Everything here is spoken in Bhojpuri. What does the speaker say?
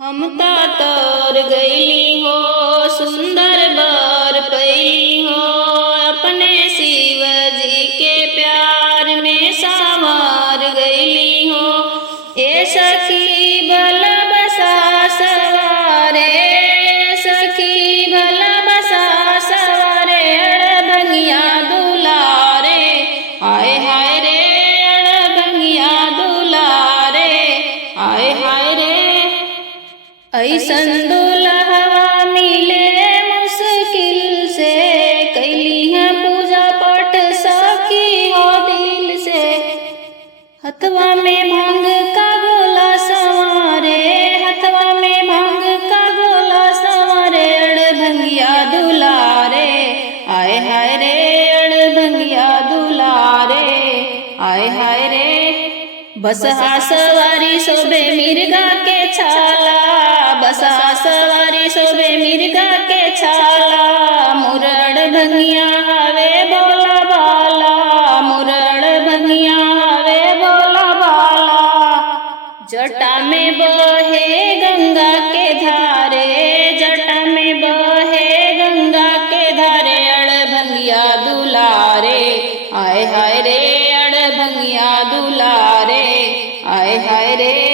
हमता तोर गईली हो सुंदर बर पैली हो, अपने शिव जी के प्यार में संवर गईली हो। ए सखी भल बसा सवारे, सखी भल बसा सवारे, अड़भंगिया दुलारे, हाय हाय रे अड़भंगिया दुलारे, हाय हाय रे। ऐसन दुल्हवा मिले मुश्किल से, कैली है पूजा पाठ सखी हो दिल से। हथवा में भांग का गोला संवारे, हथवा में भांग का गोला संवारे, अड़भंगिया दुलारे, आय हाय रे अड़भंगिया दुलारे, आय हाय रे। बसहा सवारी शोभे मिर्गा के छाला, बसहा सवारी शोभे मिर्गा के छाला, मुरड़ भंगिया हवे बोला बाला, मुरड़ भंगिया हवे बोला बाला। जटा में बहे गंगा के धारे, जटा में बहे गंगा के धारे, अड़भंगिया दुलारे, आय हाय रे अड़भंगिया दुलारे, आय हाय रे।